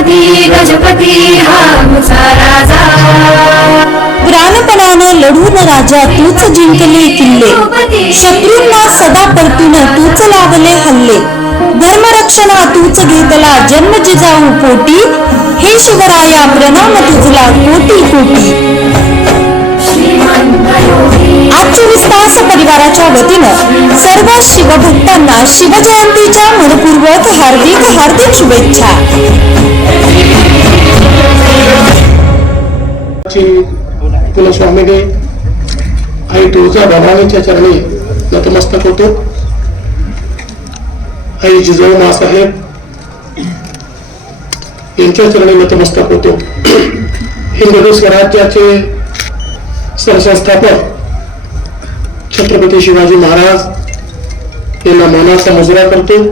गणपती गजपती हा राजा. लढून राजा तूच जिंकले किल्ले. शत्रूंना सदा परतून तूच लावले हल्ले. धर्मरक्षणा तूच घेतला जन्म जिजाऊ पोटी. हे शिवराया प्रणाम तुझला कोटी कोटी. आज विस्तास परिवाराच्या वतीनं सर्व शिवभक्तांना शिवजयंतीच्या मनपूर्वक हार्दिक हार्दिक शुभेच्छा. ची कुलस्वामीने आई तुळजा भवानीच्या चरणी नतमस्तक होतो. आई जिजाऊ मासाहेब यांच्या चरणी नतमस्तक होतो. हिंदू स्वराज्याचे सरसंस्थापक छत्रपती शिवाजी महाराज त्यांना मानाचा मुजरा करतो.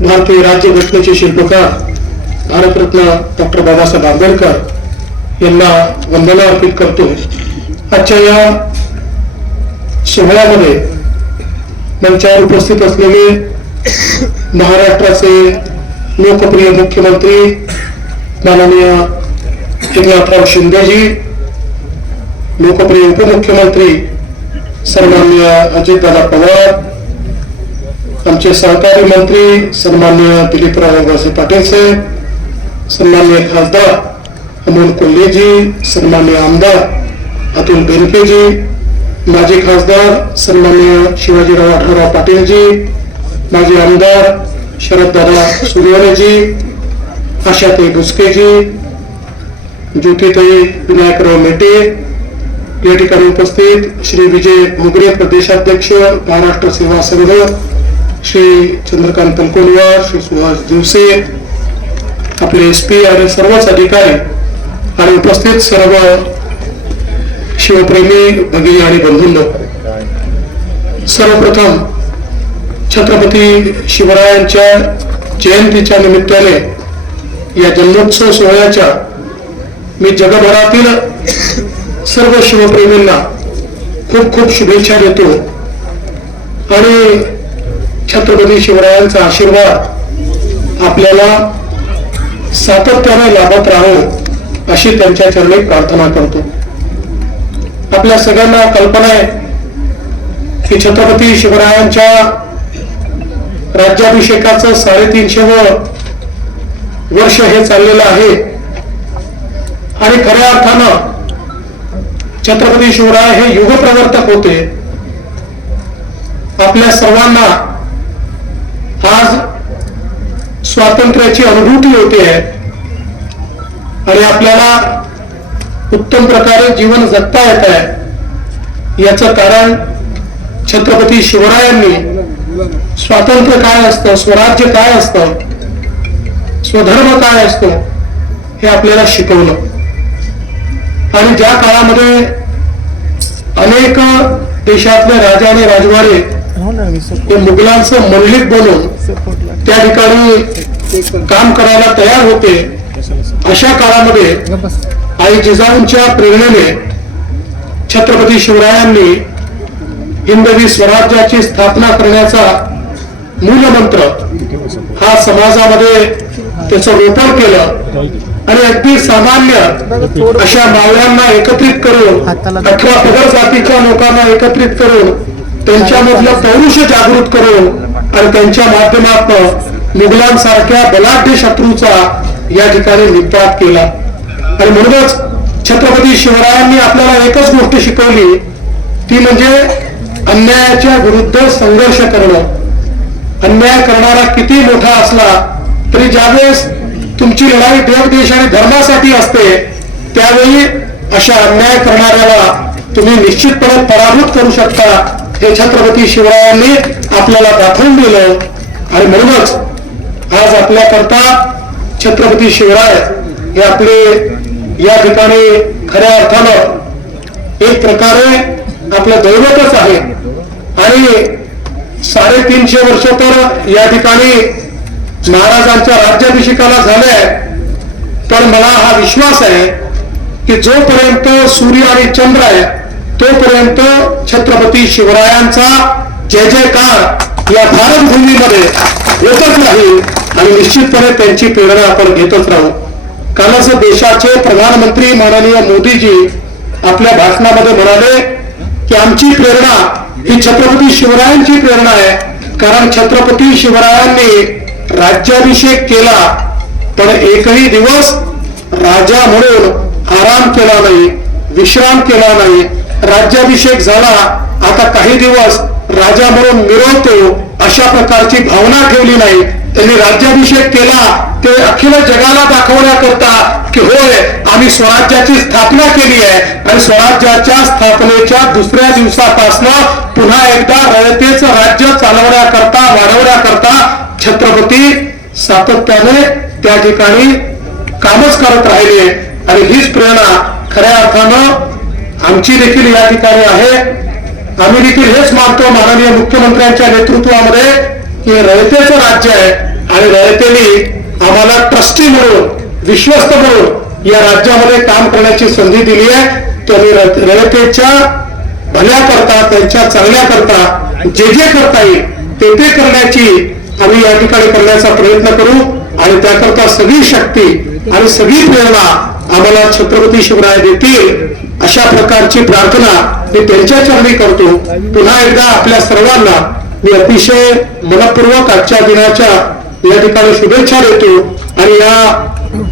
भारतीय राज्यघटनेचे शिल्पकार भारतरत्न डॉक्टर बाबासाहेब आंबेडकर यांना वंदना अर्पित करतो. आजच्या या सोहळ्यामध्ये मंचावर उपस्थित असलेले महाराष्ट्राचे लोकप्रिय मुख्यमंत्री माननीय एकनाथराव शिंदेजी लोकप्रिय उपमुख्यमंत्री सन्मान्य अजितदादा पवार आमचे सहकारी मंत्री सन्मान्य दिलीपराव वळसे पाटील साहेब सन्मान्य खासदार अमोल कोल्हेजी सन्मान्य आमदार अतुल बेनकेजी माजी खासदार सन्मान्य शिवाजीराव आठवराव पाटीलजी माजी आमदार शरददादा सूर्यवणेजी आशाताई भुसकेजी ज्योतिताई विनायकराव मेटे या ठिकाणी उपस्थित श्री विजय घोगरे प्रदेशाध्यक्ष महाराष्ट्र सेवा संघ श्री चंद्रकांत तलकोलवार श्री सुहास दिवसे आपले एस पी आणि सर्वच अधिकारी आणि उपस्थित सर्व शिवप्रेमी भगिनी आणि बंधूंनो सर्वप्रथम छत्रपती शिवरायांच्या जयंतीच्या निमित्ताने या जन्मोत्सव सोहळ्याच्या मी जगभरातील सर्व शिवप्रेमींना खूप खूप शुभेच्छा देतो. आणि छत्रपती शिवरायांचा आशीर्वाद आपल्याला सातत्याने लाभत राहो अशी त्यांच्या चरणी प्रार्थना करतो. आपल्या सगळ्यांना कल्पना आहे की छत्रपती शिवरायांच्या राज्याभिषेकाचं साडेतीनशे वर्ष हे चाललेलं आहे. आणि खऱ्या अर्थानं छत्रपती शिवराय हे युगप्रवर्तक होते. आपल्या सर्वांना आज स्वातंत्र्याची अनुभूती होते. आणि आपल्याला उत्तम प्रकारे जीवन जगता येत आहे. याचं कारण छत्रपती शिवरायांनी स्वातंत्र्य काय असतं स्वराज्य काय असतं स्वधर्म काय असतो हे आपल्याला शिकवलं. आणि ज्या काळामध्ये अनेक देशातले राजा आणि राजवाडे हे मुघलांचं मल्लिक बनून त्या ठिकाणी काम करायला तयार होते अशा काळामध्ये आई जिजाऊंच्या प्रेरणेने छत्रपती शिवरायांनी हिंदवी स्वराज्याची स्थापना करण्याचा मूलमंत्र हा समाजामध्ये त्याचं रोपण केलं आणि अगदी सामान्य अशा मावळ्यांना एकत्रित करून अठरा पदर जातीच्या लोकांना एकत्रित करून त्यांच्यामधलं पौरुष जागृत करून आणि त्यांच्या माध्यमातून मुघलांसारख्या बलाढ्य शत्रूचा या ठिकाणी निपात केला. आणि म्हणूनच छत्रपती शिवरायांनी आपल्याला एकच गोष्ट शिकवली. ती म्हणजे अन्यायाच्या विरुद्ध संघर्ष करणं. अन्याय करणारा किती मोठा असला तरी ज्यावेळेस तुमची लढाई देव देश आणि धर्मासाठी असते त्यावेळी अशा अन्याय करणाऱ्याला तुम्ही निश्चितपणे पराभूत करू शकता हे छत्रपती शिवरायांनी आपल्याला दाखवून दिलं. आणि म्हणूनच आज आपल्याकरता छत्रपती शिवराय हे आपले या ठिकाणी खऱ्या अर्थानं एक प्रकारे आपलं दैवतच आहे. आणि साडेतीनशे वर्ष तर या ठिकाणी महाराजांच्या राज्याभिषेकाला झालंय. पण मला हा विश्वास आहे की जोपर्यंत सूर्य आणि चंद्र आहे तोपर्यंत छत्रपती शिवरायांचा जय जयकार या भारतभूमीमध्ये होतच नाही. आणि निश्चितपणे त्यांची प्रेरणा आपण घेतच राहू. कालच देशाचे प्रधानमंत्री माननीय मोदीजी आपल्या भाषणामध्ये म्हणाले की आमची प्रेरणा ही छत्रपती शिवरायांची प्रेरणा आहे. कारण छत्रपती शिवरायांनी राज्याभिषेक केला पण एकही दिवस राजा म्हणून आराम केला नाही विश्राम केला नाही. राज्याभिषेक झाला आता काही दिवस राजा म्हणून मिरवतो अशा प्रकारची भावना ठेवली नाही. त्यांनी राज्याभिषेक केला ते अखिल जगाला दाखवण्याकरता की होय आम्ही स्वराज्याची स्थापना केली आहे आणि स्वराज्याच्या स्थापनेच्या दुसऱ्या दिवसापासून पुन्हा एकदा रयतेचं राज्य चालवण्याकरता वाढवण्याकरता छत्रपती सातत्याने त्या ठिकाणी कामच करत राहिले. आणि हीच प्रेरणा खऱ्या अर्थानं आमची देखील या ठिकाणी आहे. आम्ही देखील हेच मानतो माननीय मुख्यमंत्र्यांच्या नेतृत्वामध्ये की रयतेचं राज्य आहे आणि रयतेने आम्हाला ट्रस्टी म्हणून विश्वस्त म्हणून या राज्यामध्ये काम करण्याची संधी दिली आहे. त्यांनी र- रयतेच्या भल्याकरता त्यांच्या चांगल्याकरता जे जे करता येईल ते ते करण्याची आम्ही या ठिकाणी करण्याचा प्रयत्न करू. आणि त्याकरता सगळी शक्ती आणि सगळी प्रेरणा आम्हाला छत्रपती शिवराय देतील अशा प्रकारची प्रार्थना मी त्यांच्या चरणी करतो. पुन्हा एकदा आपल्या सर्वांना मी अतिशय मनपूर्वक आजच्या दिनाच्या या ठिकाणी शुभेच्छा देतो आणि या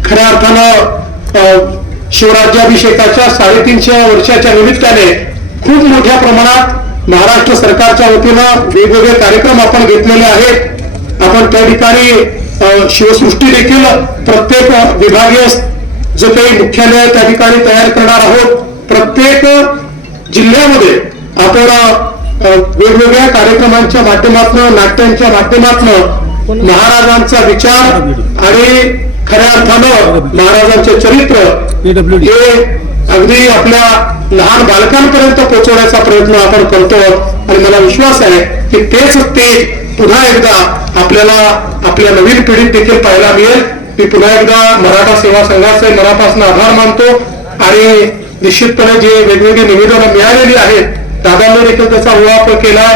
खऱ्या अर्थानं शिवराज्याभिषेकाच्या साडेतीनशे वर्षाच्या निमित्ताने खूप मोठ्या प्रमाणात महाराष्ट्र सरकारच्या वतीनं वेगवेगळे कार्यक्रम आपण घेतलेले आहेत. आपण त्या ठिकाणी शिवसृष्टी देखील प्रत्येक विभागीय जो काही मुख्यालय त्या ठिकाणी तयार करणार आहोत प्रत्येक जिल्ह्यामध्ये आपण वेगवेगळ्या कार्यक्रमांच्या माध्यमातून नाट्यांच्या माध्यमातून महाराजांचा विचार आणि खऱ्या अर्थानं महाराजांचे चरित्र हे अगदी आपल्या लहान बालकांपर्यंत पोहोचवण्याचा प्रयत्न आपण करतो आणि मला विश्वास आहे की तेच ते पुन्हा एकदा आपल्याला आपल्या नवीन पिढीत देखील पाहायला मिळेल. मी पुन्हा एकदा मराठा सेवा संघाचे मनापासून आभार मानतो आणि निश्चितपणे जे वेगवेगळी निवेदनं मिळालेली आहेत दादांनी देखील त्याचा उल्हाप केलाय.